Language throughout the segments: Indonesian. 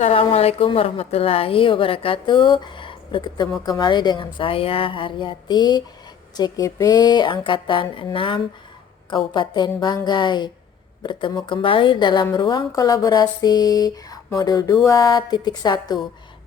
Assalamualaikum warahmatullahi wabarakatuh. Bertemu kembali dengan saya Haryati, CGP Angkatan 6 Kabupaten Banggai. Bertemu kembali dalam ruang kolaborasi modul 2.1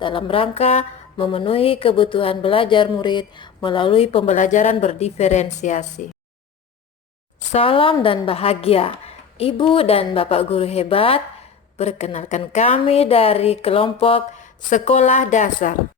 dalam rangka memenuhi kebutuhan belajar murid melalui pembelajaran berdiferensiasi. Salam dan bahagia, Ibu dan Bapak guru hebat. Perkenalkan kami dari kelompok sekolah dasar.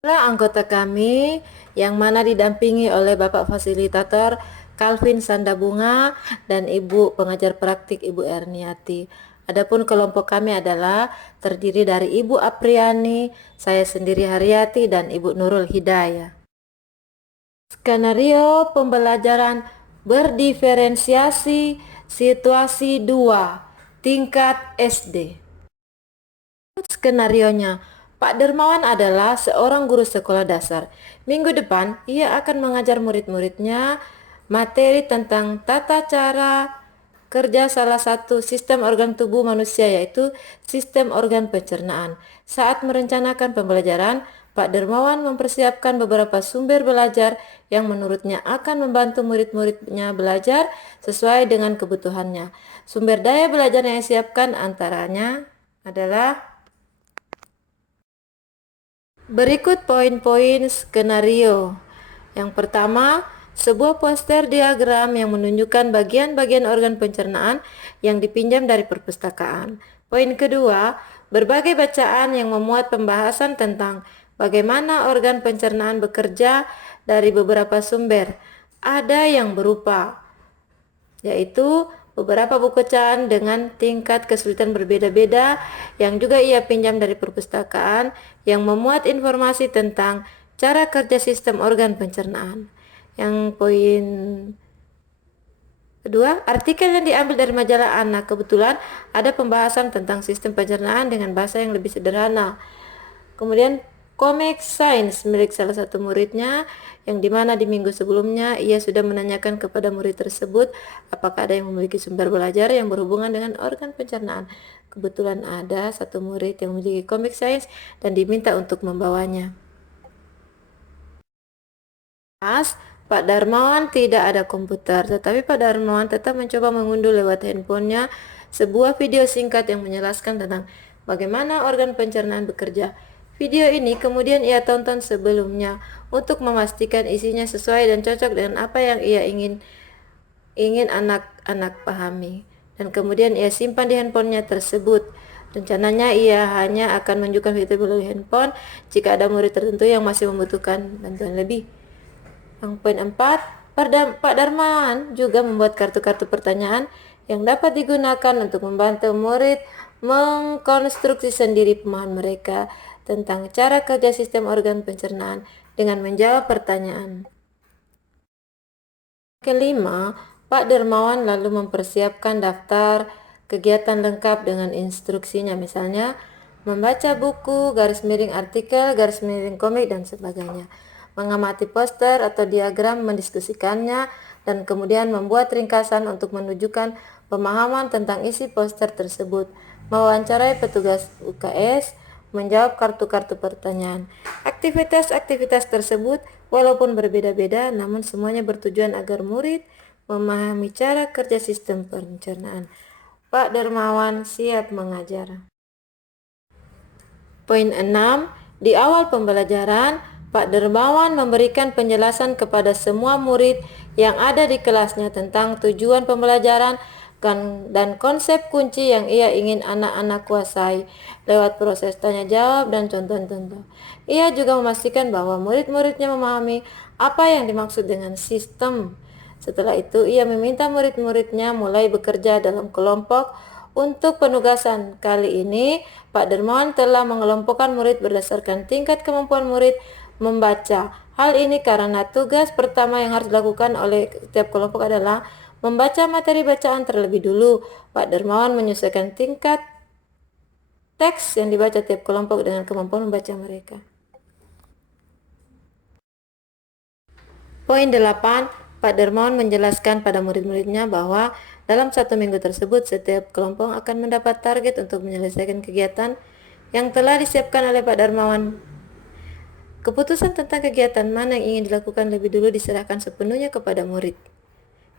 Adalah anggota kami yang mana didampingi oleh Bapak Fasilitator Calvin Sandabunga dan Ibu pengajar praktik Ibu Erniati. Adapun kelompok kami adalah terdiri dari Ibu Apriani, saya sendiri Haryati, dan Ibu Nurul Hidayah. Skenario pembelajaran berdiferensiasi situasi 2 tingkat SD. Skenarionya, Pak Dermawan adalah seorang guru sekolah dasar. Minggu depan, ia akan mengajar murid-muridnya materi tentang tata cara kerja salah satu sistem organ tubuh manusia, yaitu sistem organ pencernaan. Saat merencanakan pembelajaran, Pak Dermawan mempersiapkan beberapa sumber belajar yang menurutnya akan membantu murid-muridnya belajar sesuai dengan kebutuhannya. Sumber daya belajar yang disiapkan antaranya adalah berikut poin-poin skenario. Yang pertama, sebuah poster diagram yang menunjukkan bagian-bagian organ pencernaan yang dipinjam dari perpustakaan. Poin kedua, berbagai bacaan yang memuat pembahasan tentang bagaimana organ pencernaan bekerja dari beberapa sumber. Ada yang berupa yaitu beberapa buku bacaan dengan tingkat kesulitan berbeda-beda yang juga ia pinjam dari perpustakaan yang memuat informasi tentang cara kerja sistem organ pencernaan. Yang poin kedua, artikel yang diambil dari majalah Anak. Kebetulan ada pembahasan tentang sistem pencernaan dengan bahasa yang lebih sederhana. Kemudian komik sains milik salah satu muridnya, yang dimana di minggu sebelumnya ia sudah menanyakan kepada murid tersebut apakah ada yang memiliki sumber belajar yang berhubungan dengan organ pencernaan. Kebetulan ada satu murid yang memiliki komik sains dan diminta untuk membawanya. Pak Darmawan tidak ada komputer, tetapi Pak Darmawan tetap mencoba mengunduh lewat handphonenya sebuah video singkat yang menjelaskan tentang bagaimana organ pencernaan bekerja. Video ini kemudian ia tonton sebelumnya untuk memastikan isinya sesuai dan cocok dengan apa yang ia ingin anak-anak pahami. Dan kemudian ia simpan di handphonenya tersebut. Rencananya ia hanya akan menunjukkan video melalui handphone jika ada murid tertentu yang masih membutuhkan bantuan lebih. Yang poin 4, Pak Darmawan juga membuat kartu-kartu pertanyaan yang dapat digunakan untuk membantu murid mengkonstruksi sendiri pemahaman mereka tentang cara kerja sistem organ pencernaan dengan menjawab pertanyaan. Kelima, Pak Dermawan lalu mempersiapkan daftar kegiatan lengkap dengan instruksinya, misalnya membaca buku, garis miring artikel, garis miring komik, dan sebagainya, mengamati poster atau diagram, mendiskusikannya, dan kemudian membuat ringkasan untuk menunjukkan pemahaman tentang isi poster tersebut, mewawancarai petugas UKS, menjawab kartu-kartu pertanyaan. Aktivitas-aktivitas tersebut walaupun berbeda-beda, namun semuanya bertujuan agar murid memahami cara kerja sistem pencernaan. Pak Dermawan siap mengajar. Poin 6, di awal pembelajaran, Pak Dermawan memberikan penjelasan kepada semua murid yang ada di kelasnya tentang tujuan pembelajaran dan konsep kunci yang ia ingin anak-anak kuasai lewat proses tanya jawab dan contoh-contoh. Ia juga memastikan bahwa murid-muridnya memahami apa yang dimaksud dengan sistem. Setelah itu, ia meminta murid-muridnya mulai bekerja dalam kelompok. Untuk penugasan kali ini, Pak Dermawan telah mengelompokkan murid berdasarkan tingkat kemampuan murid membaca. Hal ini karena tugas pertama yang harus dilakukan oleh setiap kelompok adalah membaca materi bacaan terlebih dulu. Pak Dermawan menyesuaikan tingkat teks yang dibaca tiap kelompok dengan kemampuan membaca mereka. Poin 8, Pak Dermawan menjelaskan pada murid-muridnya bahwa dalam 1 minggu tersebut setiap kelompok akan mendapat target untuk menyelesaikan kegiatan yang telah disiapkan oleh Pak Darmawan. Keputusan tentang kegiatan mana yang ingin dilakukan lebih dulu diserahkan sepenuhnya kepada murid.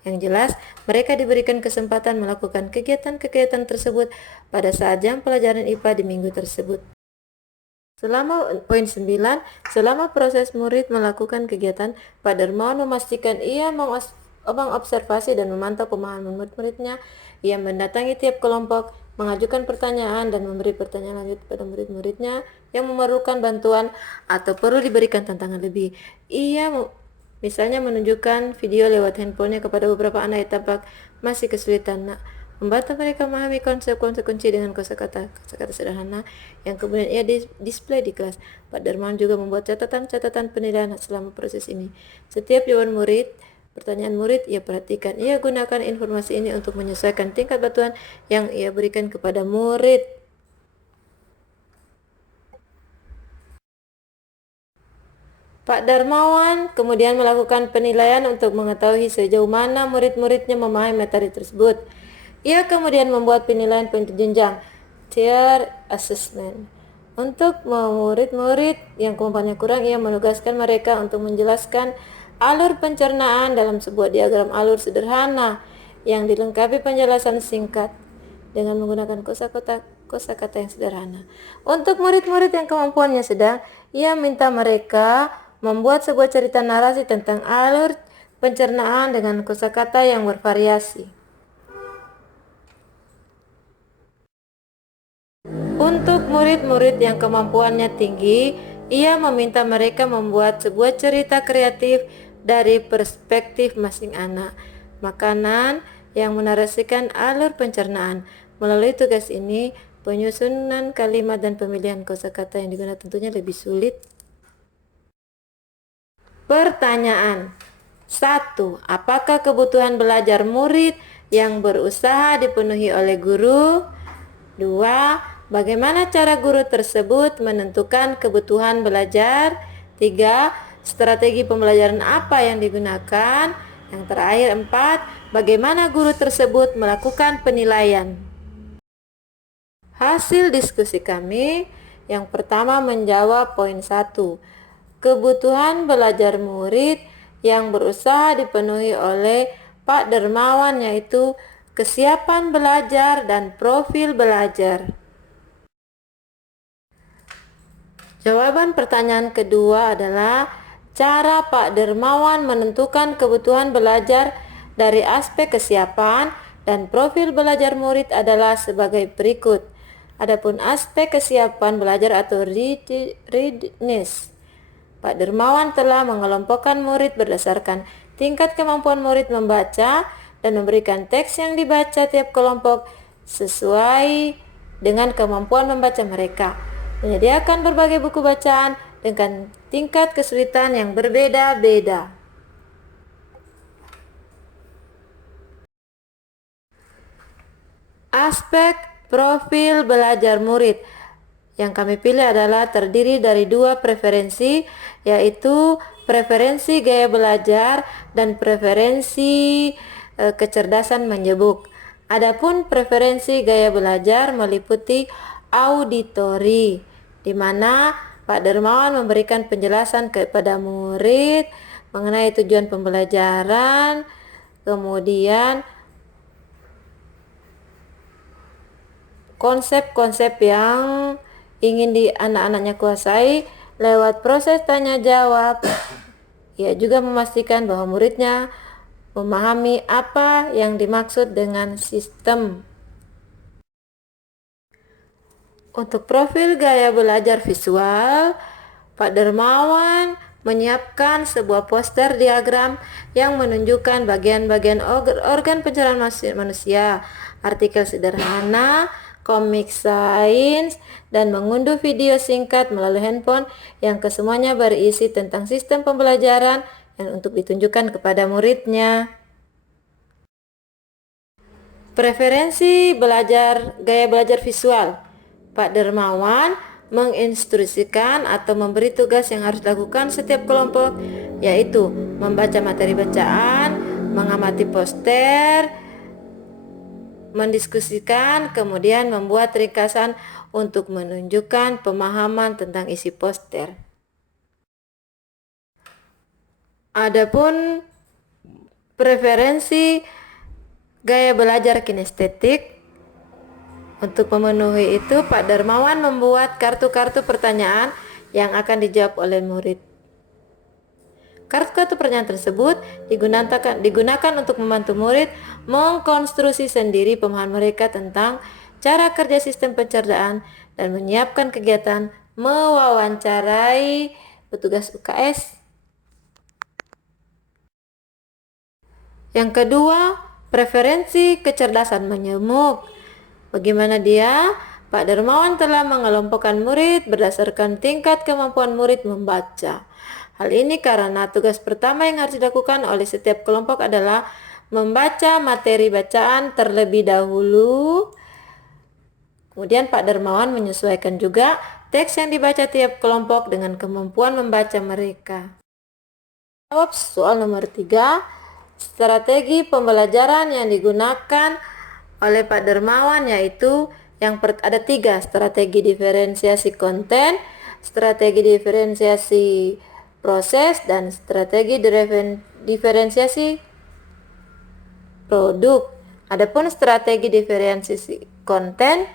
Yang jelas, mereka diberikan kesempatan melakukan kegiatan-kegiatan tersebut pada saat jam pelajaran IPA di minggu tersebut. Poin 9, selama proses murid melakukan kegiatan, Pak Darmawan memastikan ia mengobservasi dan memantau pemahaman murid-muridnya. Ia mendatangi tiap kelompok, mengajukan pertanyaan dan memberi pertanyaan lanjut kepada murid-muridnya yang memerlukan bantuan atau perlu diberikan tantangan lebih. Ia misalnya menunjukkan video lewat handphonenya kepada beberapa anak yang tampak masih kesulitan membantu mereka memahami konsep-konsep kunci dengan kosakata sederhana yang kemudian ia display di kelas. Pak Darmawan juga membuat catatan-catatan penilaian selama proses ini. Setiap jawaban murid, pertanyaan murid ia perhatikan. Ia gunakan informasi ini untuk menyesuaikan tingkat bantuan yang ia berikan kepada murid. Pak Darmawan kemudian melakukan penilaian untuk mengetahui sejauh mana murid-muridnya memahami materi tersebut. Ia kemudian membuat penilaian penjenjang tier assessment. Untuk murid-murid yang kemampuannya kurang, ia menugaskan mereka untuk menjelaskan alur pencernaan dalam sebuah diagram alur sederhana yang dilengkapi penjelasan singkat dengan menggunakan kosakata yang sederhana. Untuk murid-murid yang kemampuannya sedang, ia minta mereka membuat sebuah cerita narasi tentang alur pencernaan dengan kosakata yang bervariasi. Untuk murid-murid yang kemampuannya tinggi, ia meminta mereka membuat sebuah cerita kreatif dari perspektif masing anak. Makanan yang menarasikan alur pencernaan. Melalui tugas ini, penyusunan kalimat dan pemilihan kosakata yang digunakan tentunya lebih sulit. Pertanyaan 1. Apakah kebutuhan belajar murid yang berusaha dipenuhi oleh guru? 2. Bagaimana cara guru tersebut menentukan kebutuhan belajar? 3. Strategi pembelajaran apa yang digunakan? Yang terakhir 4. Bagaimana guru tersebut melakukan penilaian? Hasil diskusi kami, yang pertama menjawab poin 1. Kebutuhan belajar murid yang berusaha dipenuhi oleh Pak Darmawan yaitu kesiapan belajar dan profil belajar. Jawaban pertanyaan kedua adalah cara Pak Darmawan menentukan kebutuhan belajar dari aspek kesiapan dan profil belajar murid adalah sebagai berikut. Adapun aspek kesiapan belajar atau readiness, Pak Darmawan telah mengelompokkan murid berdasarkan tingkat kemampuan murid membaca dan memberikan teks yang dibaca tiap kelompok sesuai dengan kemampuan membaca mereka. Menyediakan berbagai buku bacaan dengan tingkat kesulitan yang berbeda-beda. Aspek profil belajar murid yang kami pilih adalah terdiri dari 2 preferensi, yaitu preferensi gaya belajar dan preferensi kecerdasan menyebut. Adapun preferensi gaya belajar meliputi auditori, di mana Pak Darmawan memberikan penjelasan kepada murid mengenai tujuan pembelajaran, kemudian konsep-konsep yang ingin anak-anaknya kuasai lewat proses tanya jawab. Ia juga memastikan bahwa muridnya memahami apa yang dimaksud dengan sistem. Untuk profil gaya belajar visual, Pak Darmawan menyiapkan sebuah poster diagram yang menunjukkan bagian-bagian organ pencernaan manusia, artikel sederhana, komik sains, dan mengunduh video singkat melalui handphone yang kesemuanya berisi tentang sistem pembelajaran yang untuk ditunjukkan kepada muridnya. Preferensi gaya belajar visual. Pak Darmawan menginstruksikan atau memberi tugas yang harus dilakukan setiap kelompok, yaitu membaca materi bacaan, mengamati poster, mendiskusikan, kemudian membuat ringkasan untuk menunjukkan pemahaman tentang isi poster. Adapun preferensi gaya belajar kinestetik, untuk memenuhi itu Pak Darmawan membuat kartu-kartu pertanyaan yang akan dijawab oleh murid. Kartu-kartu pertanyaan tersebut digunakan untuk membantu murid mengkonstruksi sendiri pemahaman mereka tentang cara kerja sistem pencernaan dan menyiapkan kegiatan mewawancarai petugas UKS. Yang kedua, preferensi kecerdasan menyemuk. Bagaimana dia? Pak Darmawan telah mengelompokkan murid berdasarkan tingkat kemampuan murid membaca. Hal ini karena tugas pertama yang harus dilakukan oleh setiap kelompok adalah membaca materi bacaan terlebih dahulu. Kemudian Pak Darmawan menyesuaikan juga teks yang dibaca tiap kelompok dengan kemampuan membaca mereka. Jawab soal nomor 3. Strategi pembelajaran yang digunakan oleh Pak Darmawan yaitu ada 3, strategi diferensiasi konten, strategi diferensiasi proses, dan strategi diferensiasi produk. Adapun strategi diferensiasi konten,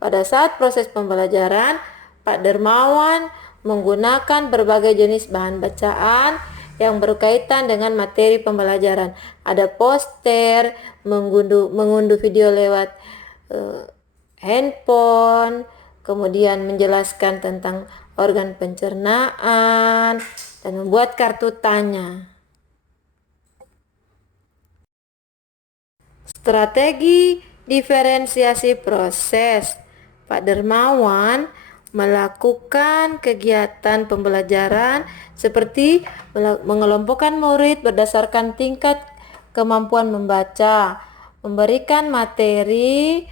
pada saat proses pembelajaran, Pak Darmawan menggunakan berbagai jenis bahan bacaan yang berkaitan dengan materi pembelajaran. Ada poster, mengunduh video lewat handphone, kemudian menjelaskan tentang organ pencernaan, dan membuat kartu tanya. Strategi diferensiasi proses. Pak Darmawan melakukan kegiatan pembelajaran seperti mengelompokkan murid berdasarkan tingkat kemampuan membaca, memberikan materi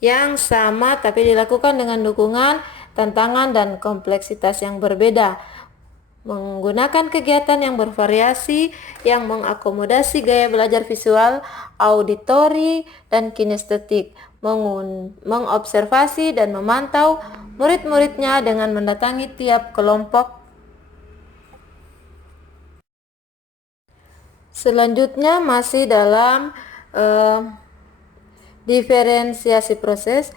yang sama tapi dilakukan dengan dukungan, tantangan, dan kompleksitas yang berbeda, menggunakan kegiatan yang bervariasi yang mengakomodasi gaya belajar visual, auditori, dan kinestetik, mengobservasi dan memantau murid-muridnya dengan mendatangi tiap kelompok. Selanjutnya masih dalam diferensiasi proses,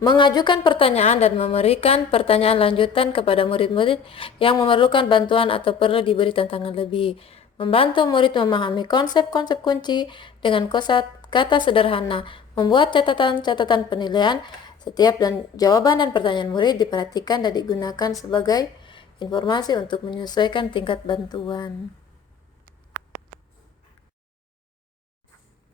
mengajukan pertanyaan dan memberikan pertanyaan lanjutan kepada murid-murid yang memerlukan bantuan atau perlu diberi tantangan lebih, membantu murid memahami konsep-konsep kunci dengan kosakata sederhana, membuat catatan-catatan penilaian. Setiap jawaban dan pertanyaan murid diperhatikan dan digunakan sebagai informasi untuk menyesuaikan tingkat bantuan.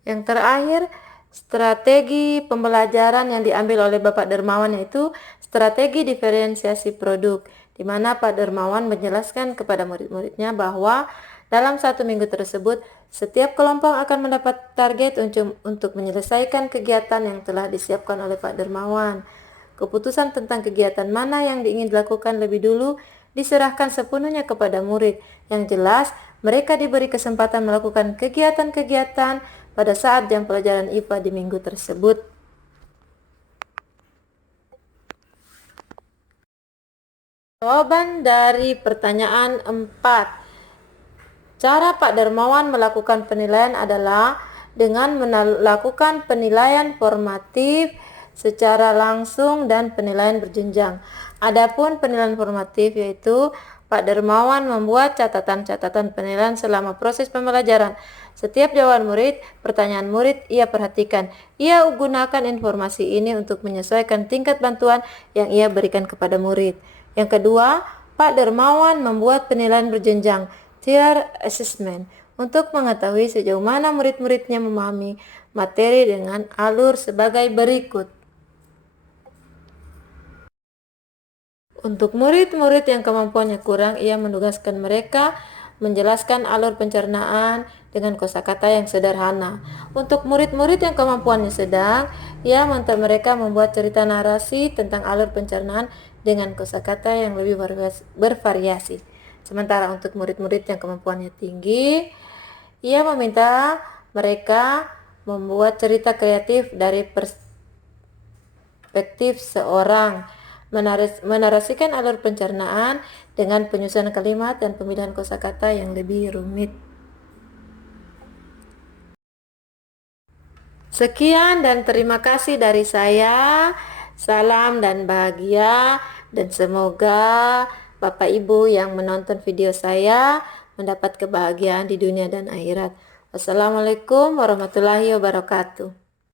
Yang terakhir, strategi pembelajaran yang diambil oleh Bapak Darmawan yaitu strategi diferensiasi produk, di mana Pak Darmawan menjelaskan kepada murid-muridnya bahwa dalam 1 minggu tersebut, setiap kelompok akan mendapat target untuk menyelesaikan kegiatan yang telah disiapkan oleh Pak Darmawan. Keputusan tentang kegiatan mana yang ingin dilakukan lebih dulu diserahkan sepenuhnya kepada murid. Yang jelas, mereka diberi kesempatan melakukan kegiatan-kegiatan pada saat jam pelajaran IPA di minggu tersebut. Jawaban dari pertanyaan 4. Cara Pak Darmawan melakukan penilaian adalah dengan melakukan penilaian formatif secara langsung dan penilaian berjenjang. Adapun penilaian formatif yaitu Pak Darmawan membuat catatan-catatan penilaian selama proses pembelajaran. Setiap jawaban murid, pertanyaan murid ia perhatikan. Ia gunakan informasi ini untuk menyesuaikan tingkat bantuan yang ia berikan kepada murid. Yang kedua, Pak Darmawan membuat penilaian berjenjang, tier assessment, untuk mengetahui sejauh mana murid-muridnya memahami materi dengan alur sebagai berikut. Untuk murid-murid yang kemampuannya kurang, ia menugaskan mereka menjelaskan alur pencernaan dengan kosakata yang sederhana. Untuk murid-murid yang kemampuannya sedang, ia minta mereka membuat cerita narasi tentang alur pencernaan dengan kosakata yang lebih bervariasi. Sementara untuk murid-murid yang kemampuannya tinggi, ia meminta Mereka membuat cerita kreatif dari perspektif seorang, menarasikan alur pencernaan dengan penyusunan kalimat dan pemilihan kosakata yang lebih rumit. Sekian dan terima kasih dari saya. Salam dan bahagia, dan semoga Bapak Ibu yang menonton video saya mendapat kebahagiaan di dunia dan akhirat. Wassalamualaikum warahmatullahi wabarakatuh.